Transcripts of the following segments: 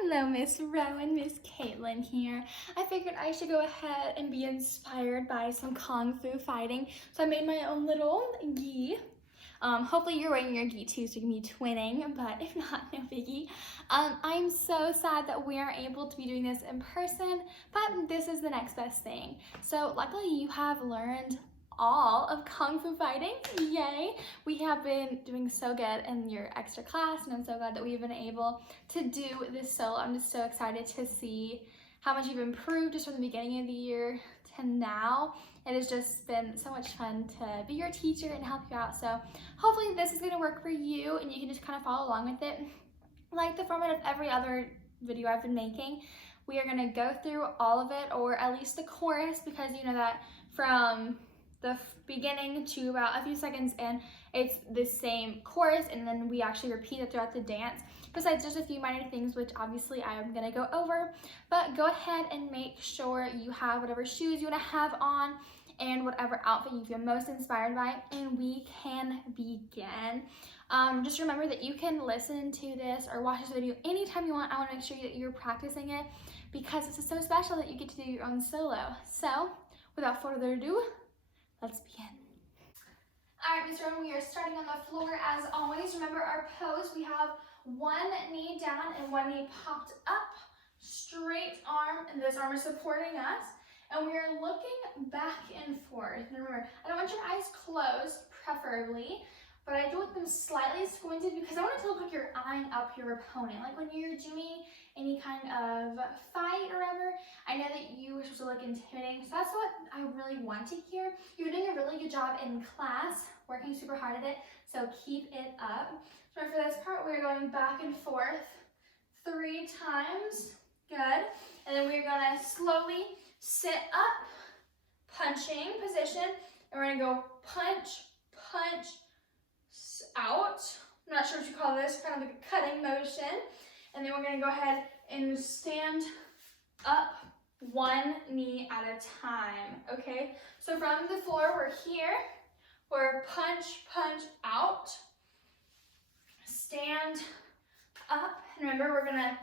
Hello, Miss Rowen, Miss Katelyn here. I figured I should go ahead and be inspired by some Kung Fu fighting. So I made my own little gi. Hopefully you're wearing your gi too, so you can be twinning, but if not, no biggie. I'm so sad that we aren't able to be doing this in person, but this is the next best thing. So luckily you have learned all of Kung Fu fighting, yay! We have been doing so good in your extra class, and I'm so glad that we've been able to do this solo. I'm just so excited to see how much you've improved just from the beginning of the year to now. It has just been so much fun to be your teacher and help you out. So hopefully this is going to work for you and you can just kind of follow along with it. Like the format of every other video I've been making, we are going to go through all of it, or at least the chorus, because you know that from the beginning to about a few seconds and it's the same chorus, and then we actually repeat it throughout the dance, besides just a few minor things which obviously I am going to go over. But go ahead and make sure you have whatever shoes you want to have on and whatever outfit you feel most inspired by, and we can begin. Just remember that you can listen to this or watch this video anytime you want. I want to make sure that you're practicing it because this is so special that you get to do your own solo. So without further ado, let's begin. All right, Miss Rowen, we are starting on the floor as always. Remember our pose. We have one knee down and one knee popped up, straight arm, and this arm is supporting us. And we are looking back and forth. And remember, I don't want your eyes closed, preferably, but I do want them slightly squinted because I want it to look like you're eyeing up your opponent. Like when you're doing any kind of fight or whatever, I know that you are supposed to look intimidating, so that's what I really wanted here. You're doing a really good job in class, working super hard at it, so keep it up. So for this part, we're going back and forth 3 times, good. And then we're gonna slowly sit up, punching position, and we're gonna go punch, punch, out. I'm not sure what you call this, kind of like a cutting motion. And then we're gonna go ahead and stand up, one knee at a time, okay? So from the floor, we're here, we're punch, punch, out, stand up, and remember we're gonna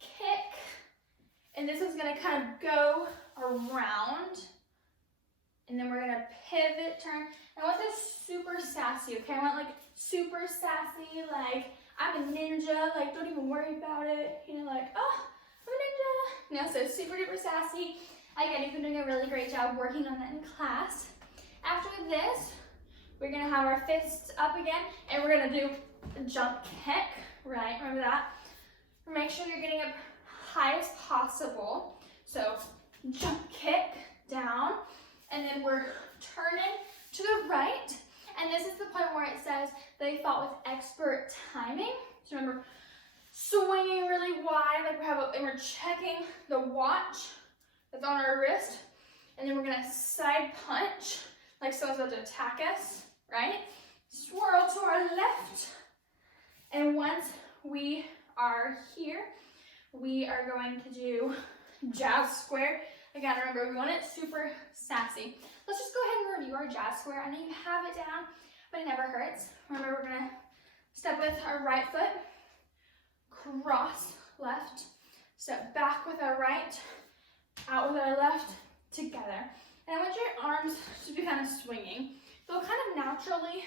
kick, and this is gonna kind of go around, and then we're gonna pivot, turn. I want this super sassy, okay? I want like super sassy, like I'm a ninja, like don't even worry about it, you know, like, oh, I'm a ninja. No, so super duper sassy. Again, you've been doing a really great job working on that in class. After this, we're gonna have our fists up again, and we're gonna do a jump kick, right? Remember that? Make sure you're getting up high as possible. So jump kick down, and then we're turning to the right. And this is the point where it says they fought with expert timing. So remember, swinging really wide, like and we're checking the watch that's on our wrist. And then we're gonna side punch, like someone's about to attack us, right? Swirl to our left. And once we are here, we are going to do jazz square. Again, remember, we want it super sassy. Let's just go ahead and review our jazz square. I know you have it down, but it never hurts. Remember, we're gonna step with our right foot, cross left, step back with our right, out with our left, together. And I want your arms to be kind of swinging. They'll kind of naturally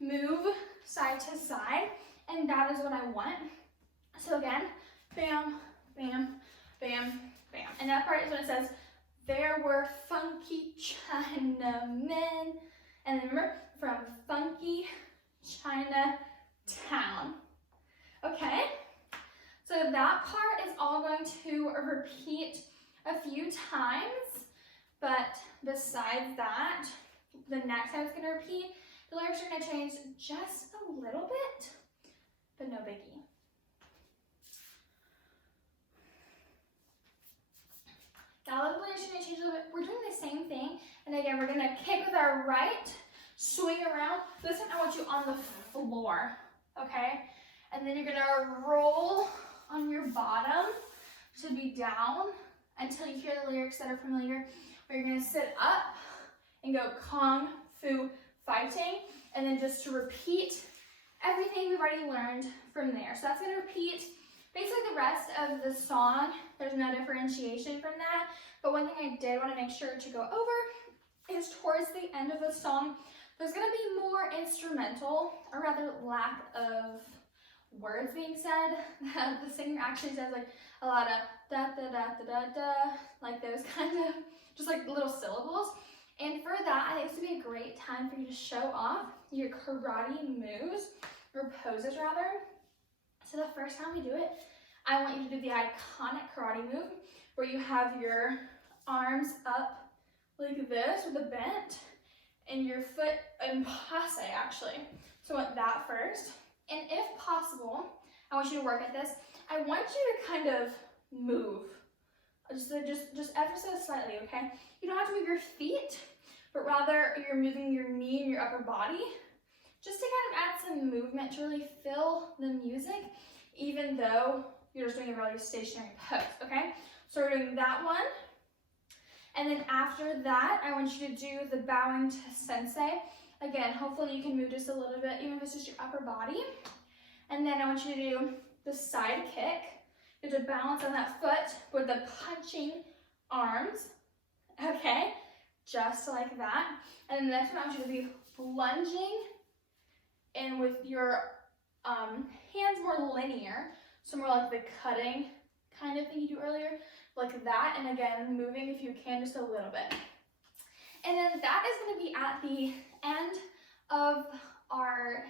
move side to side, and that is what I want. So again, bam, bam, bam, bam. And that part is when it says, there were funky Chinamen. And then remember, from funky Chinatown. Okay? So that part is all going to repeat a few times, but besides that, the next time it's going to repeat, the lyrics are going to change just a little bit, but no biggie. Now the lyrics are going to change a little bit. We're doing the same thing, and again, we're going to kick with our right, swing around. This time I want you on the floor, okay? And then you're going to roll on your bottom to be down until you hear the lyrics that are familiar, where you're going to sit up and go Kung Fu fighting, and then just to repeat everything we've already learned from there. So that's going to repeat Basically the rest of the song, there's no differentiation from that, but one thing I did want to make sure to go over is towards the end of the song, there's going to be more instrumental, or rather lack of words being said. The singer actually says like a lot of da da da da da da, like those kind of, just like little syllables. And for that, I think this would be a great time for you to show off your karate moves, or poses rather. So the first time we do it, I want you to do the iconic karate move where you have your arms up like this with a bent and your foot in passe actually. So I want that first. And if possible, I want you to work at this. I want you to kind of move, just ever so slightly, okay? You don't have to move your feet, but rather you're moving your knee and your upper body just to kind of add some movement to really fill the music, even though you're just doing a really stationary pose, okay? So we're doing that one. And then after that, I want you to do the bowing to sensei. Again, hopefully you can move just a little bit, even if it's just your upper body. And then I want you to do the side kick. You have to balance on that foot with the punching arms, okay? Just like that. And then the next one, I want you to be lunging and with your hands more linear, so more like the cutting kind of thing you do earlier, like that. And again, moving if you can just a little bit. And then that is going to be at the end of our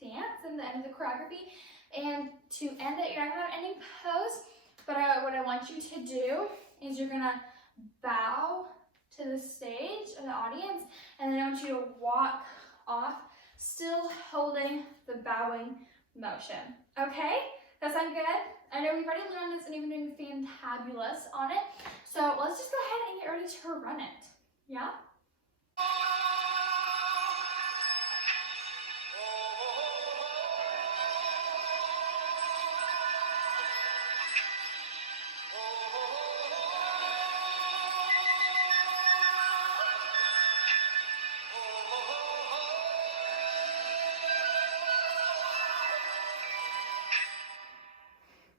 dance and the end of the choreography. And to end it, you're not going to have any pose, but what I want you to do is you're going to bow to the stage of the audience, and then I want you to walk off, still holding the bowing motion. Okay? That sound good? I know we've already learned this and you've been doing fantabulous on it. So let's just go ahead and get ready to run it. Yeah?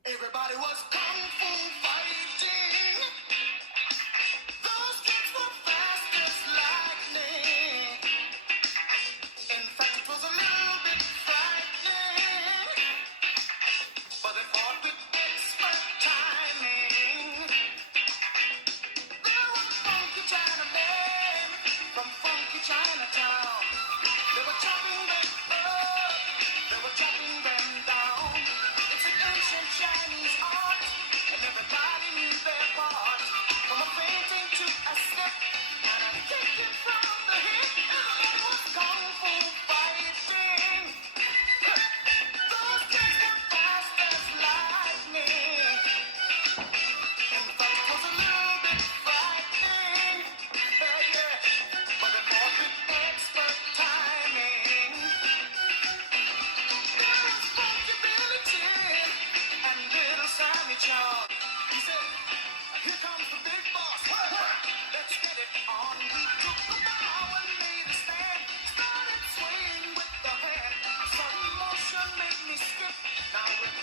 Everybody was kung fu fighting. Those kids were fast as lightning. In fact, it was a little bit frightening, but they fought with expert timing. There was funky Chinaman from funky Chinatown. They were chopping them up, they were chopping them down. It's an ancient Chinese art, and everybody knew their part. From a painting to a step, and a kicking from the hip, everybody was kung fu fighting. Those kids were fast as lightning. In fact, it was a little bit frightening, yeah, but they fought with expert timing. There was Funky Billy Chin and Little Sammy Chan. He said, "Here comes the big boss. Let's get it on." We took the bow and made a stand. Started swaying with the hand. Sudden motion made me skip. Now we're